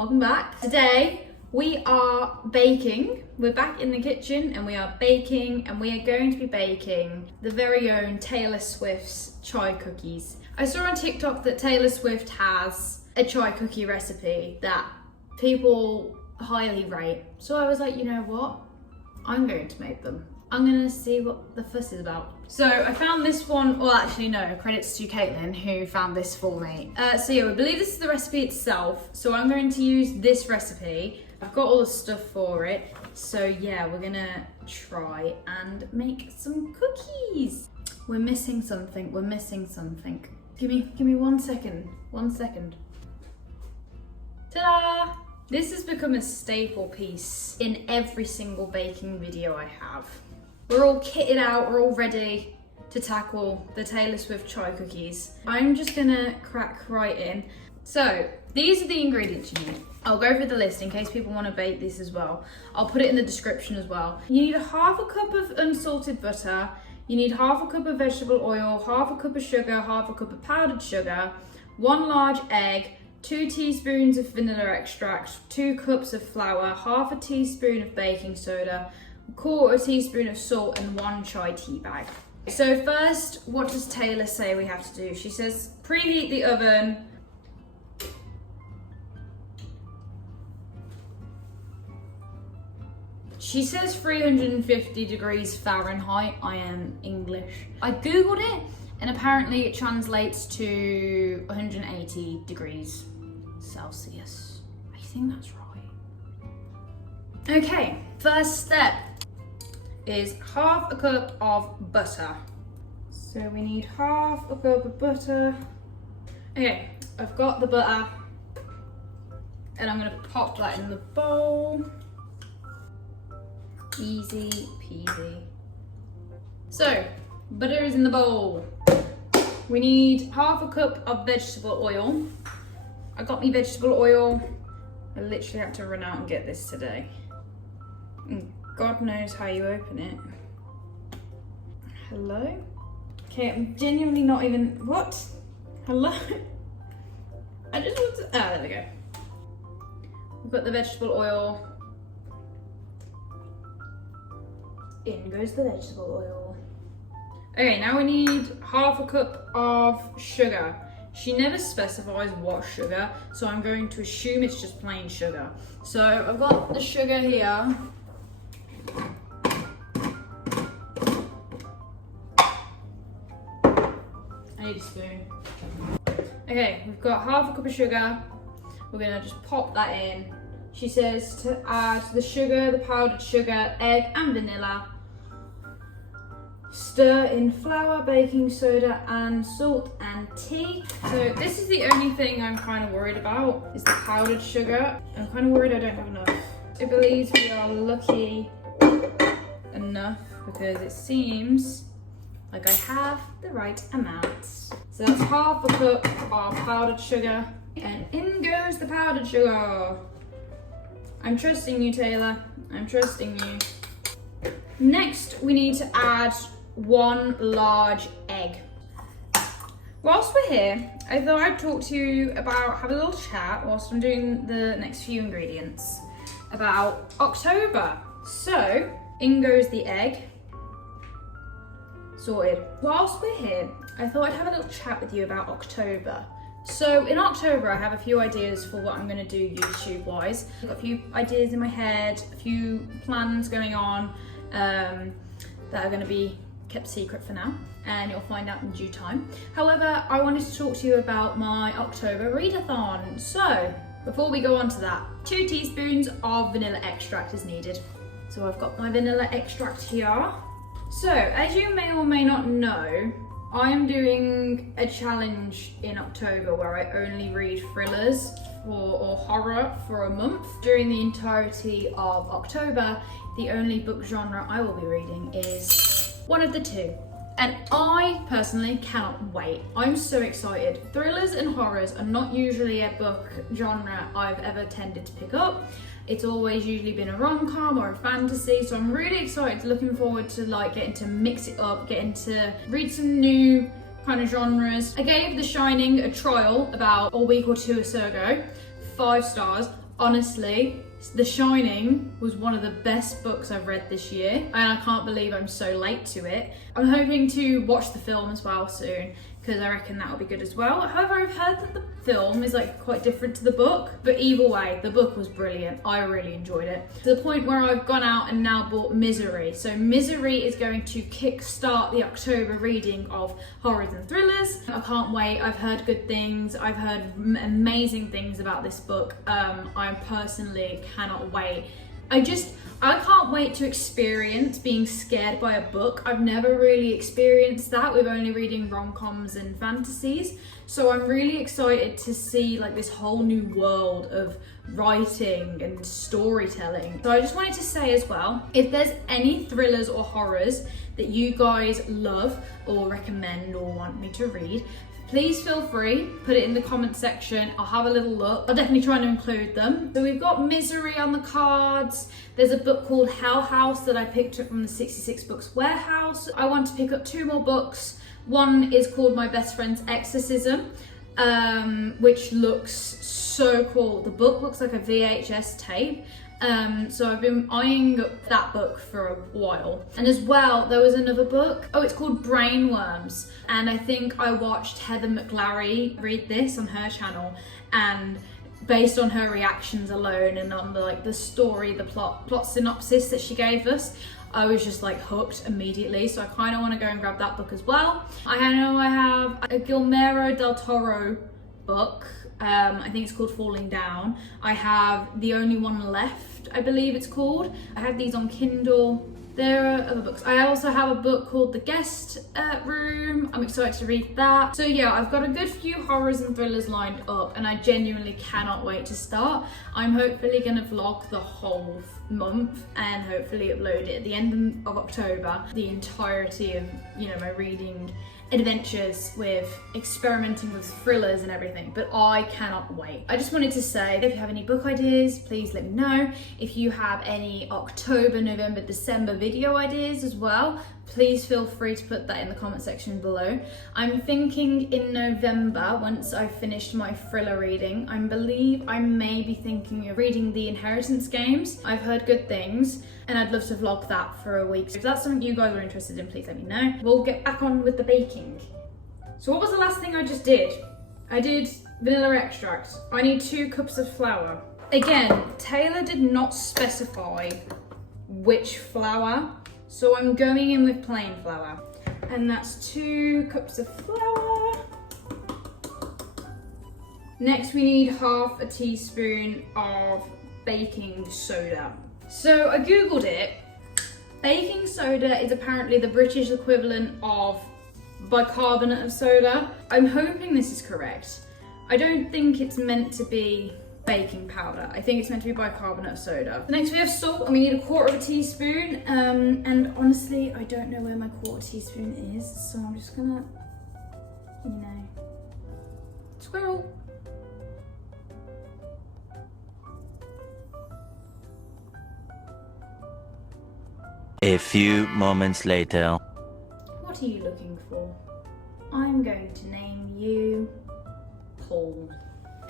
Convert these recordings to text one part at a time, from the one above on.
welcome back. Today we are baking. We're back in the kitchen and we are baking, and we are going to be baking the very own Taylor Swift's chai cookies. I saw on TikTok that Taylor Swift has a chai cookie recipe that people highly rate. So I was like, you know what? I'm going to make them. I'm gonna see what the fuss is about. So I found this one, well actually no, credits to Caitlin who found this for me. So yeah, we believe this is the recipe itself. So I'm going to use this recipe. I've got all the stuff for it. So yeah, we're gonna try and make some cookies. We're missing something, Give me 1 second, 1 second. Ta-da! This has become a staple piece in every single baking video I have. We're all kitted out, we're all ready to tackle the Taylor Swift chai cookies. I'm just gonna crack right in. So, these are the ingredients you need. I'll go through the list in case people wanna bake this as well. I'll put it in the description as well. You need half a cup of unsalted butter, you need half a cup of vegetable oil, half a cup of sugar, half a cup of powdered sugar, 1 large egg, 2 teaspoons of vanilla extract, 2 cups of flour, half a teaspoon of baking soda, 1/4 teaspoon of salt, and 1 chai tea bag. So first, what does Taylor say we have to do? She says preheat the oven. She says 350 degrees Fahrenheit. I am English. I googled it and apparently it translates to 180 degrees Celsius. I think that's right. Okay, first step is half a cup of butter. So we need half a cup of butter. Okay, I've got the butter and I'm gonna pop that in the bowl. Easy peasy. So, butter is in the bowl. We need half a cup of vegetable oil. I got me vegetable oil. I literally had to run out and get this today. And God knows how you open it. Hello? Okay, I'm genuinely not even, what? Hello? I just want to, there we go. We've got the vegetable oil. In goes the vegetable oil. Okay, now we need half a cup of sugar. She never specifies what sugar, so I'm going to assume it's just plain sugar. So I've got the sugar here. I need a spoon. Okay, we've got half a cup of sugar. We're gonna just pop that in. She says to add the sugar, the powdered sugar, egg and vanilla. Stir in flour, baking soda and salt and tea. So this is the only thing I'm kind of worried about, is the powdered sugar. I'm kind of worried I don't have enough. I believe we are lucky enough because it seems like I have the right amount. So that's half a cup of powdered sugar, and in goes the powdered sugar. I'm trusting you, Taylor. I'm trusting you. Next, we need to add 1 large egg. Whilst we're here, I thought I'd talk to you about, have a little chat whilst I'm doing the next few ingredients about October. So, in goes the egg. Sorted. Whilst we're here, I thought I'd have a little chat with you about October. So in October, I have a few ideas for what I'm gonna do YouTube-wise. I've got a few ideas in my head, a few plans going on that are gonna be kept secret for now, and you'll find out in due time. However, I wanted to talk to you about my October readathon. So before we go on to that, 2 teaspoons of vanilla extract is needed. So I've got my vanilla extract here. So as you may or may not know, I am doing a challenge in October where I only read thrillers or horror for a month. During the entirety of October, the only book genre I will be reading is one of the 2. And I personally cannot wait. I'm so excited. Thrillers and horrors are not usually a book genre I've ever tended to pick up. It's always usually been a rom-com or a fantasy, so I'm really excited, looking forward to getting to mix it up, getting to read some new kind of genres. I gave The Shining a trial about a week or 2 or so ago, 5 stars. Honestly, The Shining was one of the best books I've read this year, and I can't believe I'm so late to it. I'm hoping to watch the film as well soon, because I reckon that'll be good as well. However, I've heard that the film is like quite different to the book, but either way, the book was brilliant. I really enjoyed it. To the point where I've gone out and now bought Misery. So Misery is going to kickstart the October reading of horrors and thrillers. I can't wait. I've heard good things. I've heard amazing things about this book. I personally cannot wait. I can't wait to experience being scared by a book. I've never really experienced that with only reading rom-coms and fantasies. So I'm really excited to see like this whole new world of writing and storytelling. So I just wanted to say as well, if there's any thrillers or horrors that you guys love or recommend or want me to read, please feel free, put it in the comment section. I'll have a little look. I'll definitely try to include them. So we've got Misery on the cards. There's a book called Hell House that I picked up from the 66 Books Warehouse. I want to pick up 2 more books. One is called My Best Friend's Exorcism, which looks so cool. The book looks like a VHS tape. So I've been eyeing up that book for a while. And as well, there was another book. Oh, it's called Brainworms. And I think I watched Heather McGlary read this on her channel, and based on her reactions alone and on the story, the plot synopsis that she gave us, I was just like hooked immediately. So I kind of want to go and grab that book as well. I know I have a Guillermo del Toro book. I think it's called Falling Down. I have The Only One Left, I believe it's called. I have these on Kindle. There are other books. I also have a book called The Guest Room. I'm excited to read that. So yeah, I've got a good few horrors and thrillers lined up, and I genuinely cannot wait to start. I'm hopefully gonna vlog the whole month and hopefully upload it at the end of October, the entirety of, you know, my reading adventures with experimenting with thrillers and everything, but I cannot wait. I just wanted to say, if you have any book ideas, please let me know. If you have any October, November, December video ideas as well, please feel free to put that in the comment section below. I'm thinking in November, once I've finished my thriller reading, I believe I may be thinking of reading the Inheritance games. I've heard good things, and I'd love to vlog that for a week. So if that's something you guys are interested in, please let me know. We'll get back on with the baking. So what was the last thing I just did? I did vanilla extract. I need 2 cups of flour. Again, Taylor did not specify which flour, so I'm going in with plain flour. And that's 2 cups of flour. Next we need half a teaspoon of baking soda. So I googled it. Baking soda is apparently the British equivalent of bicarbonate of soda. I'm hoping this is correct. I don't think it's meant to be baking powder. I think it's meant to be bicarbonate of soda. Next we have salt, and we need 1/4 teaspoon. And honestly, I don't know where my 1/4 teaspoon is, so I'm just gonna, you know, squirrel. A few moments later. What are you looking for? I'm going to name you Paul.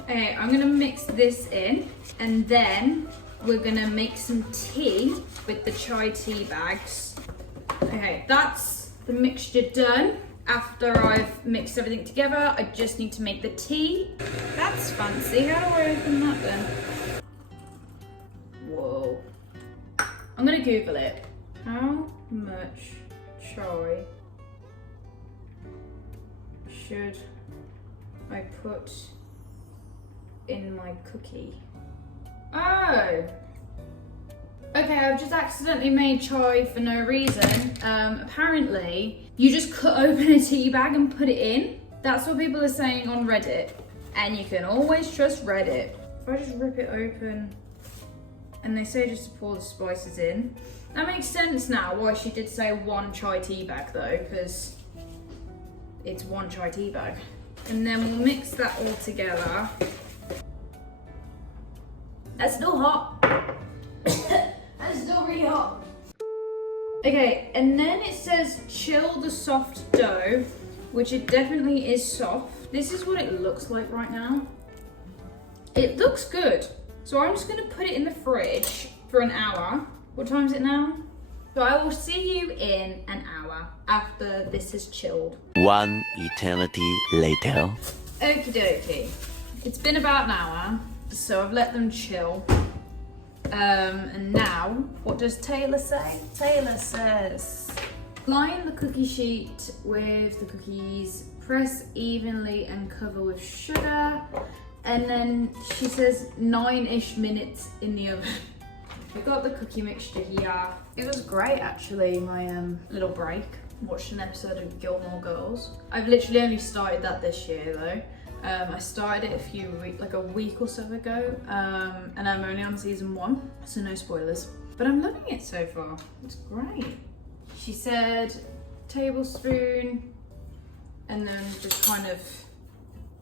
Okay, I'm gonna mix this in, and then we're gonna make some tea with the chai tea bags. Okay, that's the mixture done. After I've mixed everything together, I just need to make the tea. That's fancy. How do I open that then? Whoa. I'm gonna Google it. How much chai should I put in my cookie? Oh! Okay, I've just accidentally made chai for no reason. Apparently, you just cut open a tea bag and put it in. That's what people are saying on Reddit. And you can always trust Reddit. If I just rip it open, and they say just to pour the spices in. That makes sense now why she did say 1 chai tea bag though, because it's 1 chai tea bag. And then we'll mix that all together. That's still hot. That's still really hot. Okay, and then it says chill the soft dough, which it definitely is soft. This is what it looks like right now. It looks good. So I'm just gonna put it in the fridge for an hour. What time is it now? So I will see you in an hour after this has chilled. One eternity later. Okie dokie. It's been about an hour, so I've let them chill. And now, what does Taylor say? Taylor says, line the cookie sheet with the cookies, press evenly and cover with sugar. And then she says 9-ish minutes in the oven. We got the cookie mixture here. It was great actually, my little break. Watched an episode of Gilmore Girls. I've literally only started that this year though. I started it like a week or so ago, and I'm only on season 1, so no spoilers. But I'm loving it so far. It's great. She said tablespoon, and then just kind of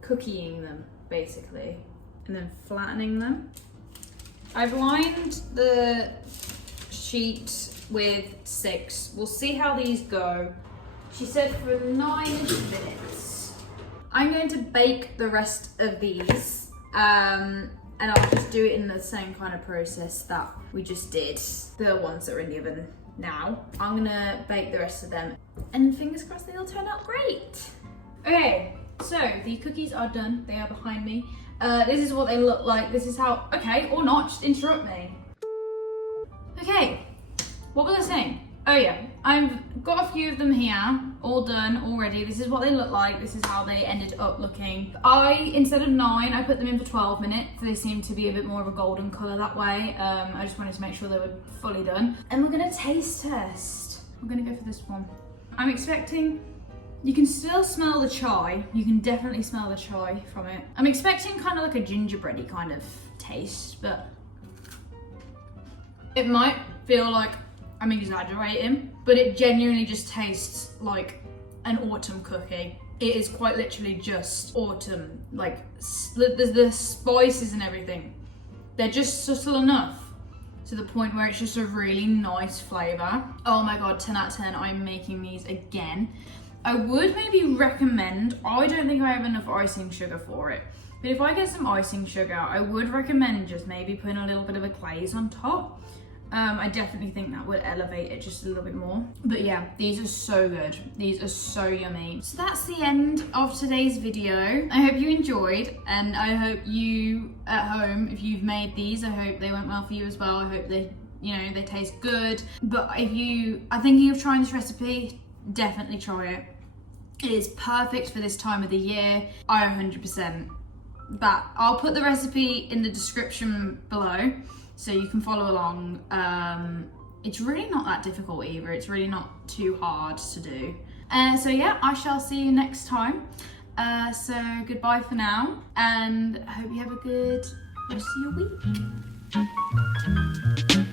cookieing them basically, and then flattening them. I've lined the sheet with 6. We'll see how these go. She said for 9-ish minutes. I'm going to bake the rest of these, and I'll just do it in the same kind of process that we just did, the ones that are in the oven now. I'm gonna bake the rest of them, and fingers crossed they'll turn out great. Okay, so the cookies are done. They are behind me. This is what they look like. This is how, okay, or not, just interrupt me. Okay, what was I saying? Oh yeah, I've got a few of them here, all done already. This is what they look like. This is how they ended up looking. Instead of 9, I put them in for 12 minutes. They seem to be a bit more of a golden color that way. I just wanted to make sure they were fully done. And we're gonna taste test. We're gonna go for this one. I'm expecting, you can still smell the chai. You can definitely smell the chai from it. I'm expecting kind of like a gingerbready kind of taste, but it might feel like I'm exaggerating, but it genuinely just tastes like an autumn cookie. It is quite literally just autumn, like the spices and everything. They're just subtle enough to the point where it's just a really nice flavor. Oh my God, 10 out of 10, I'm making these again. I would maybe recommend, I don't think I have enough icing sugar for it, but if I get some icing sugar, I would recommend just maybe putting a little bit of a glaze on top. I definitely think that would elevate it just a little bit more. But yeah, these are so good. These are so yummy. So that's the end of today's video. I hope you enjoyed, and I hope you at home, if you've made these, I hope they went well for you as well. I hope they, they taste good. But if you are thinking of trying this recipe, definitely try it. It is perfect for this time of the year. I 100%. But I'll put the recipe in the description below, so you can follow along. It's really not that difficult either. It's really not too hard to do. So yeah, I shall see you next time. So goodbye for now, and I hope you have a good rest of your week.